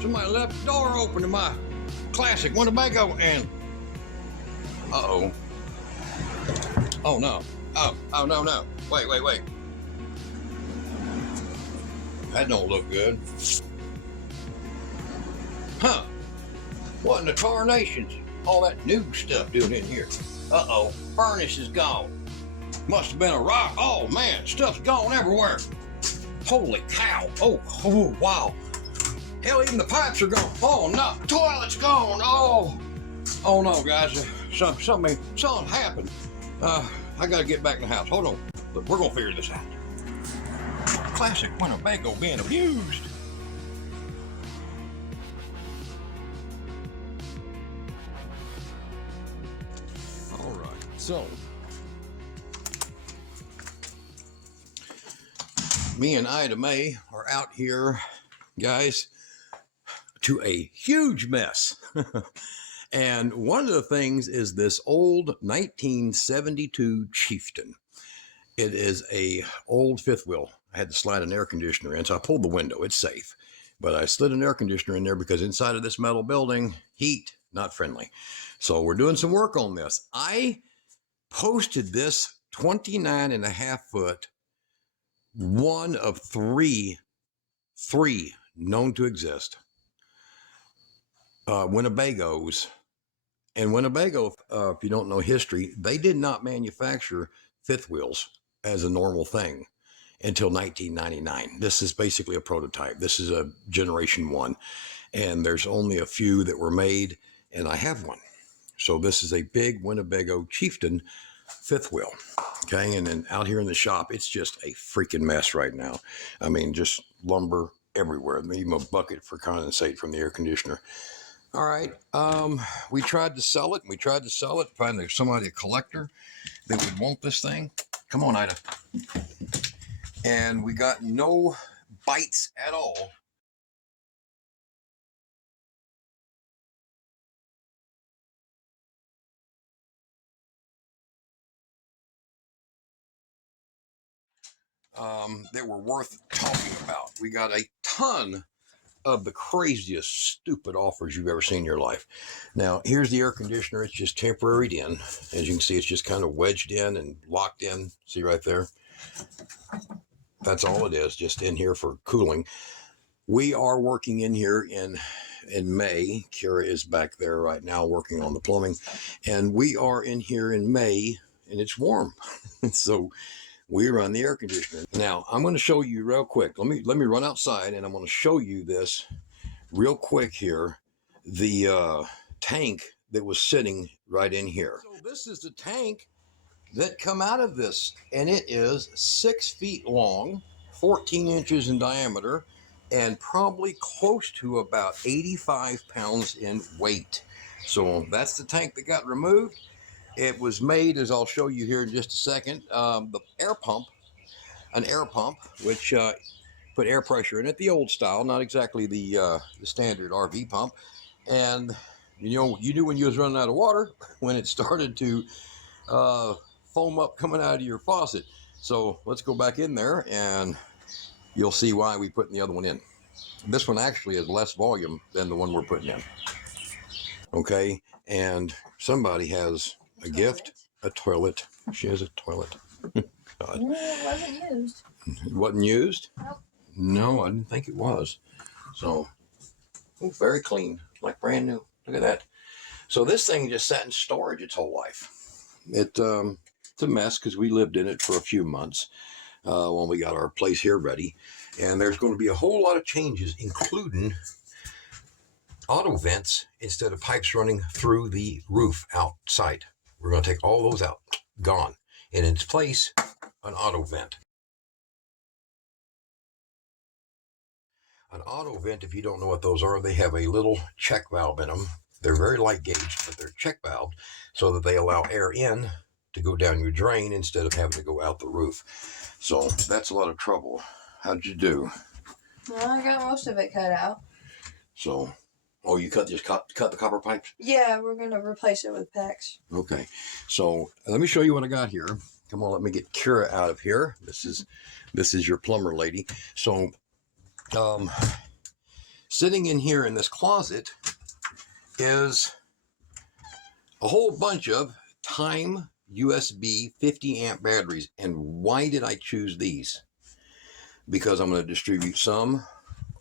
Somebody left the door open to my classic Winnebago and uh-oh. Oh no. Oh no. Wait. That don't look good. Huh. What in the tarnations? All that new stuff doing in here. Uh-oh. Furnace is gone. Must have been a rock. Oh man, stuff's gone everywhere. Holy cow. Oh wow. Hell, even the pipes are gone. Oh no, toilet's gone. Oh no, guys. Something happened. I gotta get back in the house. Hold on. But we're gonna figure this out. Classic Winnebago being abused. All right, so me and Ida May are out here, guys, to a huge mess. And one of the things is this old 1972 Chieftain. It is a old fifth wheel. I had to slide an air conditioner in, so I pulled the window. It's safe. But I slid an air conditioner in there because inside of this metal building, heat, not friendly. So we're doing some work on this. I posted this 29.5-foot, one of three known to exist, Winnebagos. And Winnebago, if you don't know history, they did not manufacture fifth wheels as a normal thing until 1999. This is basically a prototype. This is a generation 1. And there's only a few that were made, and I have one. So this is a big Winnebago Chieftain fifth wheel. Okay, and then out here in the shop, it's just a freaking mess right now. I mean, just lumber everywhere. Even a bucket for condensate from the air conditioner. All right, we tried to sell it. Find somebody, a collector that would want this thing. Come on, Ida. And we got no bites at all. That were worth talking about. We got a ton of the craziest, stupid offers you've ever seen in your life. Now, here's the air conditioner. It's just temporaried in. As you can see, it's just kind of wedged in and locked in. See right there? That's all it is, just in here for cooling. We are working in here in May. Kira is back there right now working on the plumbing. And we are in here in May, and it's warm. So we run the air conditioner. Now, I'm going to show you real quick. Let me run outside, and I'm going to show you this real quick here. The tank that was sitting right in here. So this is the tank that come out of this, and it is 6 feet long, 14 inches in diameter, and probably close to about 85 pounds in weight. So that's the tank that got removed. It was made, as I'll show you here in just a second, an air pump, which put air pressure in it, the old style, not exactly the standard RV pump. And you knew when you was running out of water when it started to foam up coming out of your faucet. So let's go back in there, and you'll see why we put the other one in. This one actually has less volume than the one we're putting in. Okay, and somebody has a gift, a toilet. She has a toilet. God. No, it wasn't used. It wasn't used? Nope. No, I didn't think it was. So, very clean, like brand new. Look at that. So this thing just sat in storage its whole life. It's a mess because we lived in it for a few months when we got our place here ready. And there's going to be a whole lot of changes, including auto vents instead of pipes running through the roof outside. We're going to take all those out, gone. And in its place, an auto vent. An auto vent, if you don't know what those are, they have a little check valve in them. They're very light gauged, but they're check valved so that they allow air in to go down your drain instead of having to go out the roof. So that's a lot of trouble. How'd you do? Well, I got most of it cut out. So, oh, you cut the copper pipes? Yeah, we're going to replace it with PEX. Okay. So let me show you what I got here. Come on, let me get Kira out of here. This is your plumber lady. So Sitting in here in this closet is a whole bunch of Time USB 50 amp batteries. And why did I choose these? Because I'm going to distribute some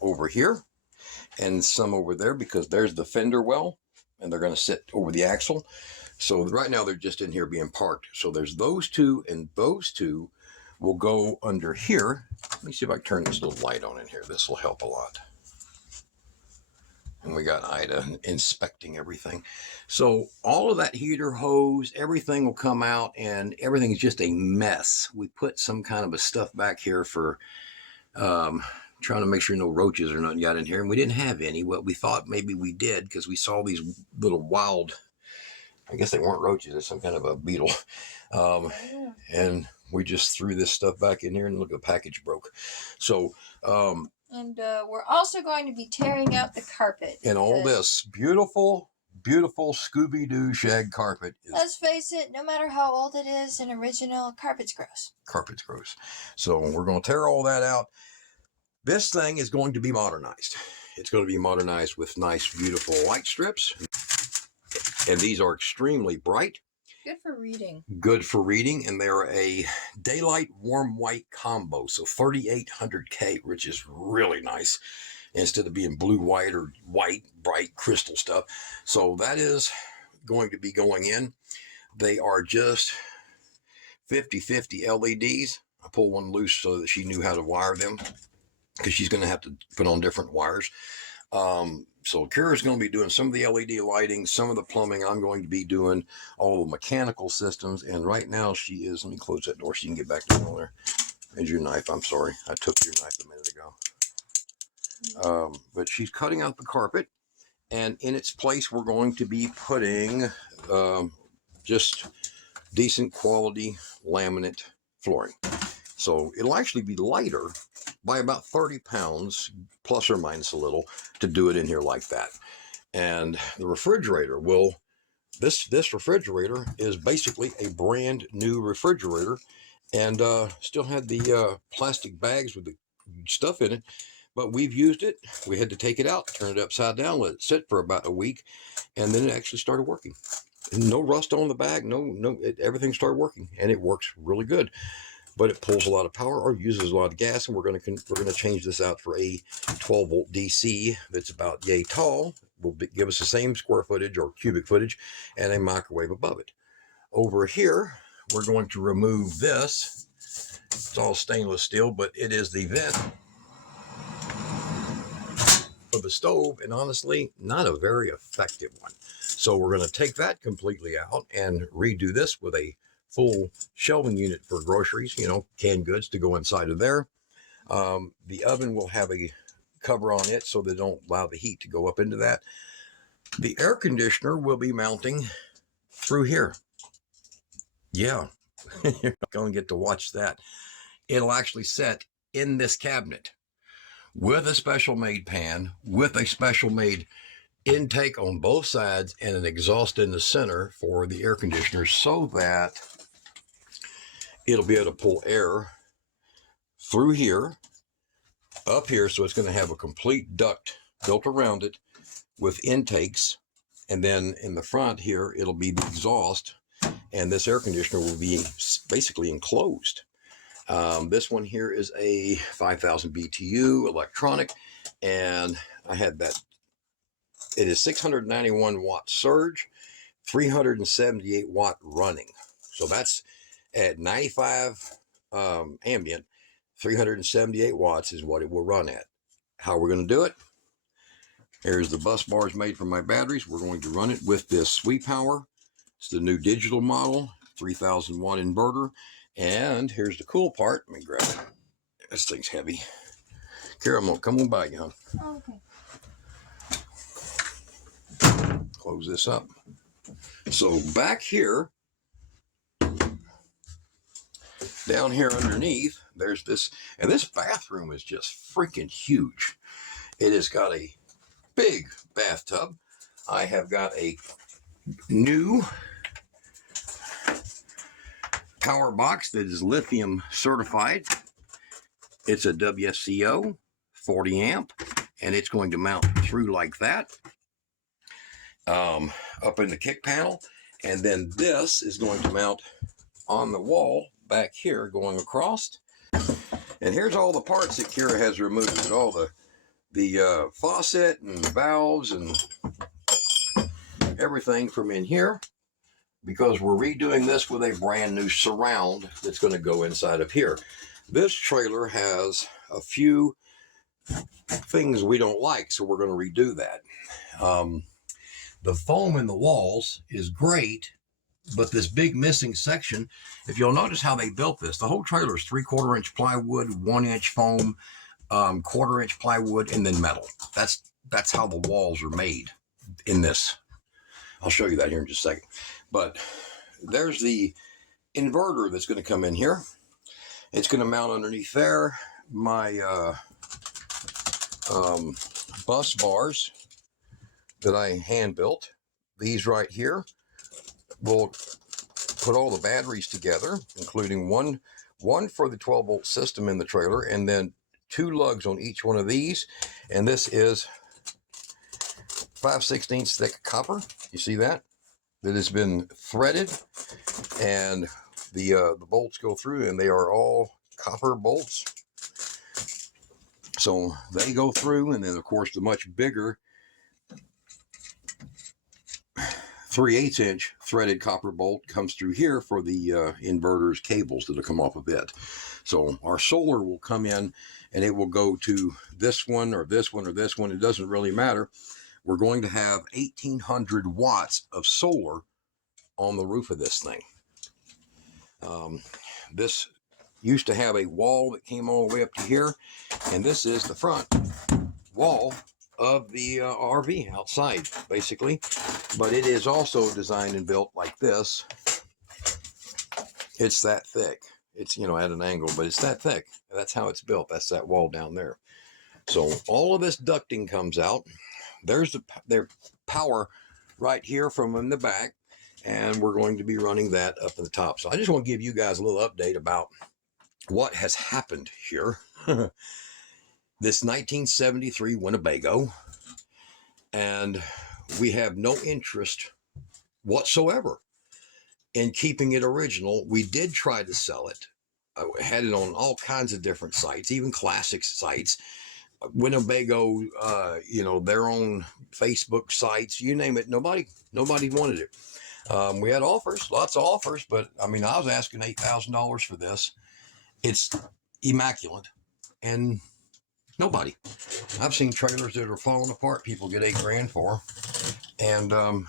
over here and some over there, because there's the fender well and they're going to sit over the axle. So right now they're just in here being parked. So there's those two, and those two will go under here. Let me see if I can turn this little light on in here. This will help a lot. And we got Ida inspecting everything. So all of that heater hose, everything will come out, and everything's just a mess. We put some kind of a stuff back here for trying to make sure no roaches or nothing got in here. And we didn't have any. Well, we thought maybe we did, because we saw these little wild, I guess they weren't roaches, it's some kind of a beetle. And we just threw this stuff back in here, and look, the package broke. So, and we're also going to be tearing out the carpet. And all this beautiful, beautiful Scooby-Doo shag carpet. Let's face it, no matter how old it is, an original carpet's gross. Carpet's gross. So we're going to tear all that out. This thing is going to be modernized. It's going to be modernized with nice, beautiful light strips. And these are extremely bright. Good for reading. Good for reading. And they're a daylight warm white combo. So 3800K, which is really nice, instead of being blue, white, or white, bright crystal stuff. So that is going to be going in. They are just 50/50 LEDs. I pulled one loose so that she knew how to wire them, because she's going to have to put on different wires. So Kira's going to be doing some of the LED lighting, some of the plumbing. I'm going to be doing all the mechanical systems. And right now she is, let me close that door so you can get back to normal there. There's your knife. I'm sorry. I took your knife a minute ago. But she's cutting out the carpet. And in its place, we're going to be putting just decent quality laminate flooring. So it'll actually be lighter by about 30 pounds, plus or minus a little, to do it in here like that. And the refrigerator will, this refrigerator is basically a brand new refrigerator, and still had the plastic bags with the stuff in it, but we've used it. We had to take it out, turn it upside down, let it sit for about a week, and then it actually started working. No rust on the bag, everything started working, and it works really good. But it pulls a lot of power or uses a lot of gas, and we're going to change this out for a 12-volt DC that's about yay tall. Will give us the same square footage or cubic footage, and a microwave above it. Over here, we're going to remove this. It's all stainless steel, but it is the vent of the stove, and honestly, not a very effective one. So we're going to take that completely out and redo this with a full shelving unit for groceries, canned goods to go inside of there. The oven will have a cover on it so they don't allow the heat to go up into that. The air conditioner will be mounting through here. Yeah, you're not going to get to watch that. It'll actually set in this cabinet with a special made pan, with a special made intake on both sides, and an exhaust in the center for the air conditioner, so that it'll be able to pull air through here, up here. So it's going to have a complete duct built around it with intakes. And then in the front here, it'll be the exhaust. And this air conditioner will be basically enclosed. This one here is a 5,000 BTU electronic. And I had that. It is 691 watt surge, 378 watt running. So that's at 95 ambient, 378 watts is what it will run at. How we're going to do it? Here's the bus bars made from my batteries. We're going to run it with this Sweet Power. It's the new digital model, 3,000 watt inverter. And here's the cool part. Let me grab it. This thing's heavy. Kara, I'm going to come on by you, huh? Oh, okay. Close this up. So back here, down here underneath, there's this, and this bathroom is just freaking huge. It has got a big bathtub. I have got a new power box that is lithium certified. It's a WSCO 40 amp, and it's going to mount through like that, up in the kick panel. And then this is going to mount on the wall back here going across. And here's all the parts that Kira has removed, all the faucet and valves and everything from in here, because we're redoing this with a brand new surround that's going to go inside of here. This trailer has a few things we don't like, so we're going to redo that. The foam in the walls is great, but this big missing section, if you'll notice how they built this, the whole trailer is 3/4 inch plywood, 1 inch foam, 1/4 inch plywood, and then metal. That's how the walls are made in this. I'll show you that here in just a second. But there's the inverter that's going to come in here. It's going to mount underneath there. My bus bars that I hand built, these right here, will put all the batteries together, including one for the 12-volt system in the trailer, and then 2 lugs on each one of these. And this is 5/16 thick copper. You see that? That has been threaded, and the bolts go through, and they are all copper bolts. So they go through, and then of course the much bigger 3/8 inch threaded copper bolt comes through here for the inverter's cables that'll come off of it. So our solar will come in, and it will go to this one or this one or this one. It doesn't really matter. We're going to have 1,800 watts of solar on the roof of this thing. This used to have a wall that came all the way up to here, and this is the front wall of the RV outside, basically. But it is also designed and built like this. It's that thick. It's, you know, at an angle, but it's that thick. That's how it's built. That's that wall down there. So all of this ducting comes out. There's their power right here from in the back, and we're going to be running that up in the top. So I just want to give you guys a little update about what has happened here. This 1973 Winnebago, and we have no interest whatsoever in keeping it original. We did try to sell it. I had it on all kinds of different sites, even classic sites. Winnebago, you know, their own Facebook sites, you name it. Nobody wanted it. We had offers, lots of offers, but I mean, I was asking $8,000 for this. It's immaculate, and nobody. I've seen trailers that are falling apart. People get $8 grand for, and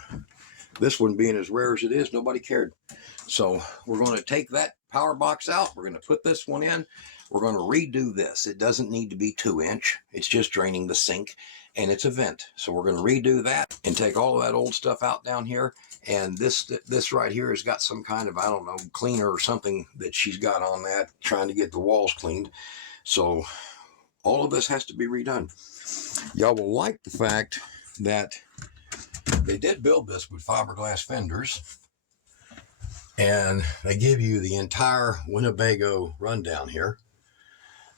this one being as rare as it is, nobody cared. So we're going to take that power box out. We're going to put this one in. We're going to redo this. It doesn't need to be 2 inch. It's just draining the sink, and it's a vent. So we're going to redo that and take all of that old stuff out down here. And this right here has got some kind of, I don't know, cleaner or something that she's got on that, trying to get the walls cleaned. So all of this has to be redone. Y'all will like the fact that they did build this with fiberglass fenders, and they give you the entire Winnebago rundown here,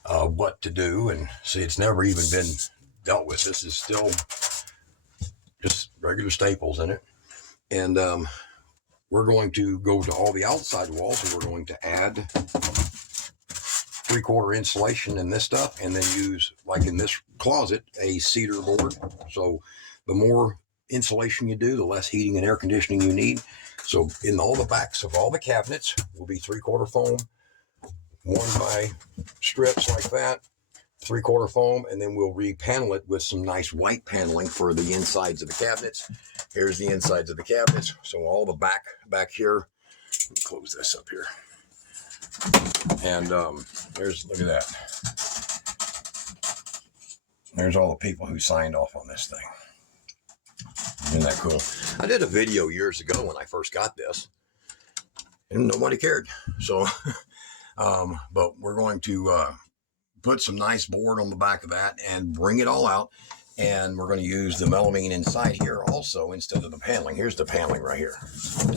what to do. And see, it's never even been dealt with. This is still just regular staples in it. And we're going to go to all the outside walls, and we're going to add 3/4 insulation in this stuff, and then use, like in this closet, a cedar board. So the more insulation you do, the less heating and air conditioning you need. So in all the backs of all the cabinets will be 3/4 foam, 1 by strips like that, 3/4 foam, and then we'll repanel it with some nice white paneling for the insides of the cabinets. Here's the insides of the cabinets. So all the back here, let me close this up here. And there's, look at that. There's all the people who signed off on this thing. Isn't that cool? I did a video years ago when I first got this, and nobody cared. So, but we're going to put some nice board on the back of that and bring it all out. And we're going to use the melamine inside here also instead of the paneling. Here's the paneling right here.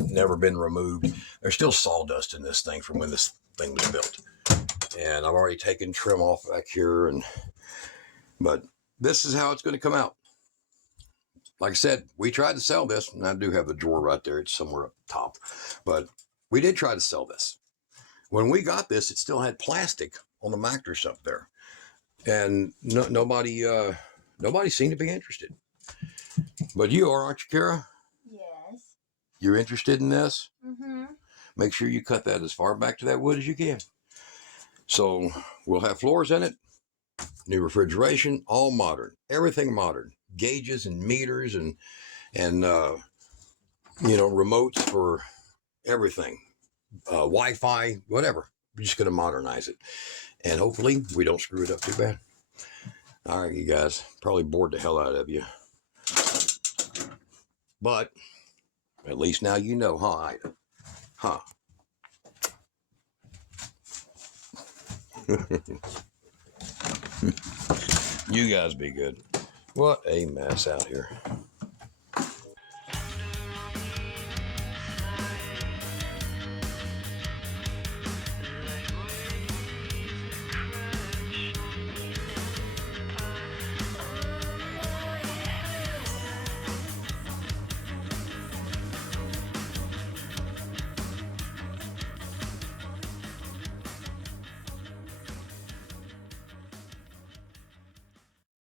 Never been removed. There's still sawdust in this thing from when this thing was built. And I've already taken trim off back here, but this is how it's going to come out. Like I said, we tried to sell this, and I do have the drawer right there. It's somewhere up top, but we did try to sell this. When we got this, it still had plastic on the mattress up there, and nobody seemed to be interested. But you are, aren't you, Kara? Yes. You're interested in this? Mm-hmm. Make sure you cut that as far back to that wood as you can. So we'll have floors in it, new refrigeration, all modern, everything modern, gauges and meters and remotes for everything, Wi-Fi, whatever. We're just going to modernize it, and hopefully we don't screw it up too bad. All right, you guys, probably bored the hell out of you, but at least now you know, huh, Ida? Huh? You guys be good. What a mess out here.